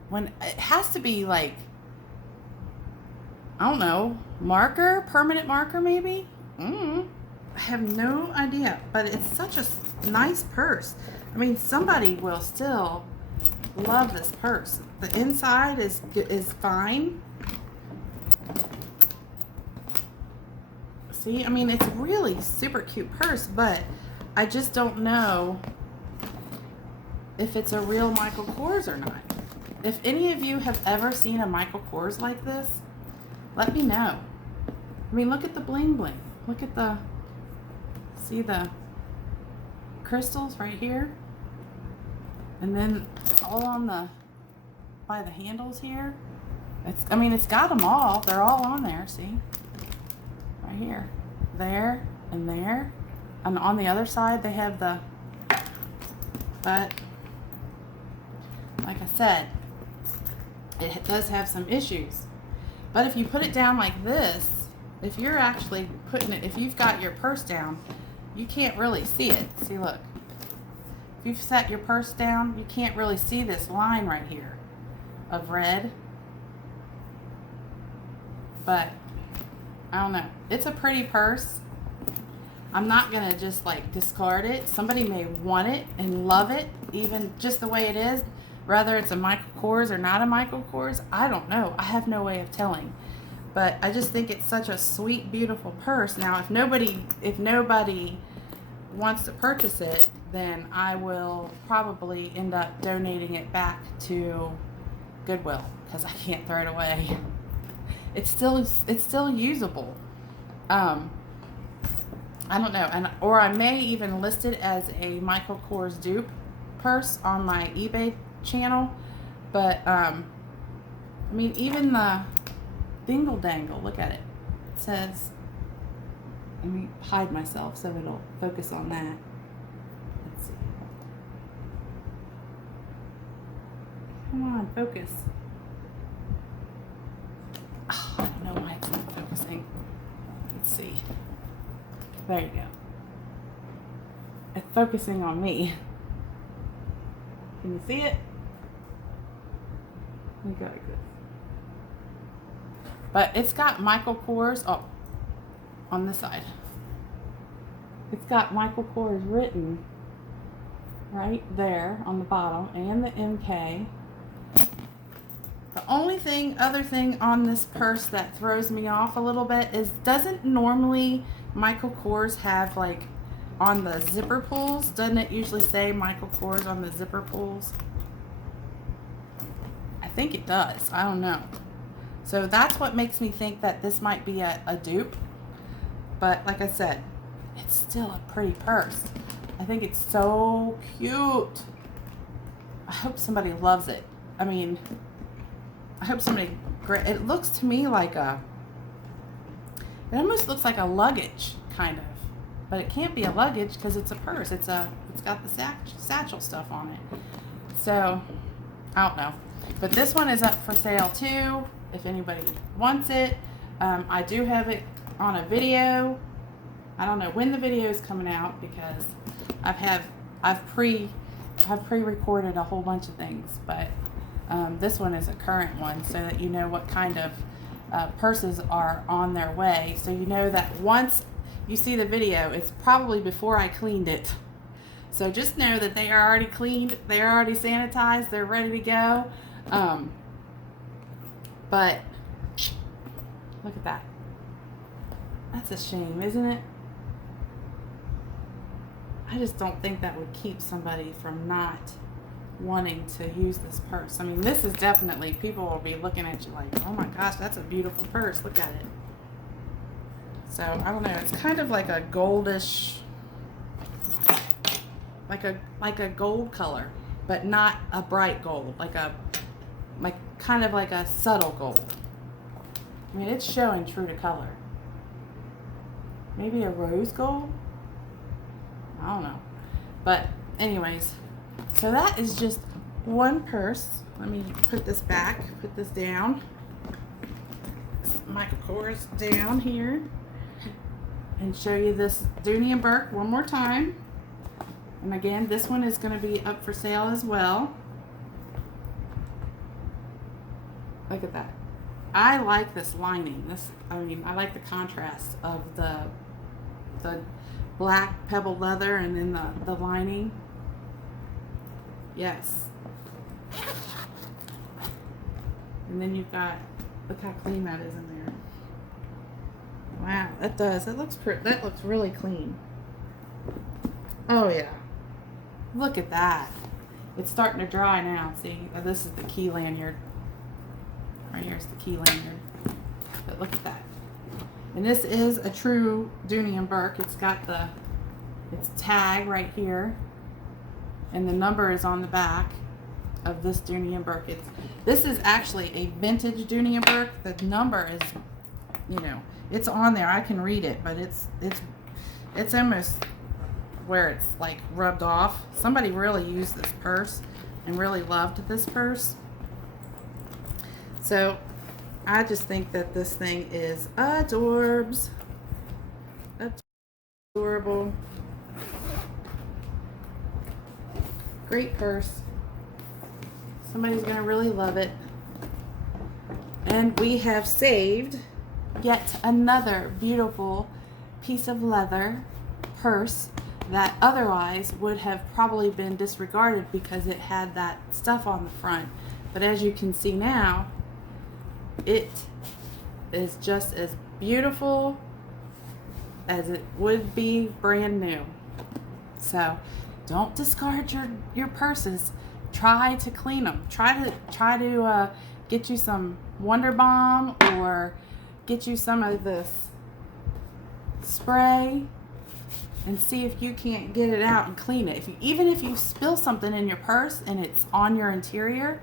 When it has to be like, I don't know, marker, permanent marker maybe? I have no idea, but it's such a nice purse. I mean, somebody will still love this purse. The inside is fine. See, I mean, it's really super cute purse, but I just don't know if it's a real Michael Kors or not. If any of you have ever seen a Michael Kors like this, let me know. I mean, look at the bling bling. Look at the, see the crystals right here? And then all on the, by the handles here. It's, I mean, it's got them all. They're all on there, see? Right here. There and there. And on the other side, they have the, but like I said, it does have some issues. But if you put it down like this, if you're actually putting it, if you've got your purse down, you can't really see it. See, look. If you've set your purse down, you can't really see this line right here of red. But I don't know. It's a pretty purse. I'm not going to just like discard it. Somebody may want it and love it, even just the way it is. Whether it's a Michael Kors or not a Michael Kors, I don't know. I have no way of telling. But I just think it's such a sweet, beautiful purse. Now, if nobody wants to purchase it, then I will probably end up donating it back to Goodwill because I can't throw it away. It's still usable. I don't know, or I may even list it as a Michael Kors dupe purse on my eBay channel. But I mean, even the dingle dangle, look at it. It says, let me hide myself so it'll focus on that. Let's see. Come on, focus. Oh, I don't know why it's not focusing. Let's see. There you go. It's focusing on me. Can you see it? Let me go like this. But it's got Michael Kors, oh, on this side. It's got Michael Kors written right there on the bottom and the MK. The only other thing on this purse that throws me off a little bit is, doesn't normally Michael Kors have like on the zipper pulls? Doesn't it usually say Michael Kors on the zipper pulls? I think it does. I don't know. So that's what makes me think that this might be a dupe. But like I said, it's still a pretty purse. I think it's so cute. I hope somebody loves it. I mean, I hope somebody, it looks to me like it almost looks like a luggage, kind of. But it can't be a luggage because it's a purse. It's got the satchel stuff on it. So, I don't know. But this one is up for sale too, if anybody wants it. I do have it on a video. I don't know when the video is coming out because I've pre-recorded a whole bunch of things, but this one is a current one, so that you know what kind of purses are on their way. So you know that once you see the video, it's probably before I cleaned it. So just know that they are already cleaned, they are already sanitized, they're ready to go. But look at that. That's a shame, isn't it? I just don't think that would keep somebody from not wanting to use this purse. I mean, this is definitely, people will be looking at you like, oh my gosh, that's a beautiful purse. Look at it. So, I don't know. It's kind of like a goldish, like a gold color, but not a bright gold. Like kind of like a subtle gold. I mean, it's showing true to color. Maybe a rose gold? I don't know. But anyways, so that is just one purse. Let me put this back, put this down. Michael Kors down here and show you this Dooney and Burke one more time. And again, this one is going to be up for sale as well. Look at that. I like this lining. I like the contrast of the black pebble leather and then the lining. Yes. And then you've got, look how clean that is in there. Wow, that does. That looks really clean. Oh yeah. Look at that. It's starting to dry now. See, this is the key lanyard. Right here's the key lanyard. But look at that. And this is a true Dooney and Burke. It's got its tag right here. And the number is on the back of this Dooney and Burke. This is actually a vintage Dooney and Burke. The number is, it's on there. I can read it, but it's almost where it's like rubbed off. Somebody really used this purse and really loved this purse. So I just think that this thing is adorbs. Adorable. Great purse. Somebody's going to really love it. And we have saved yet another beautiful piece of leather purse that otherwise would have probably been disregarded because it had that stuff on the front. But as you can see now, it is just as beautiful as it would be brand new. So don't discard your purses. Try to clean them. Try to get you some Wonder Balm or get you some of this spray and see if you can't get it out and clean it. Even if you spill something in your purse and it's on your interior,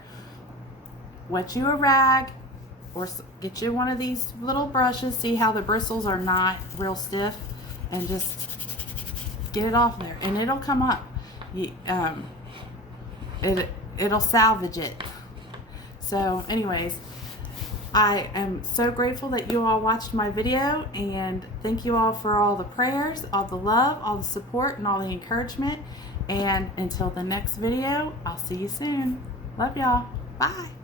wet you a rag or get you one of these little brushes. See how the bristles are not real stiff, and just get it off there and it'll come up. It'll salvage it. So anyways, I am so grateful that you all watched my video, and thank you all for all the prayers, all the love, all the support, and all the encouragement. And until the next video, I'll see you soon. Love y'all. Bye.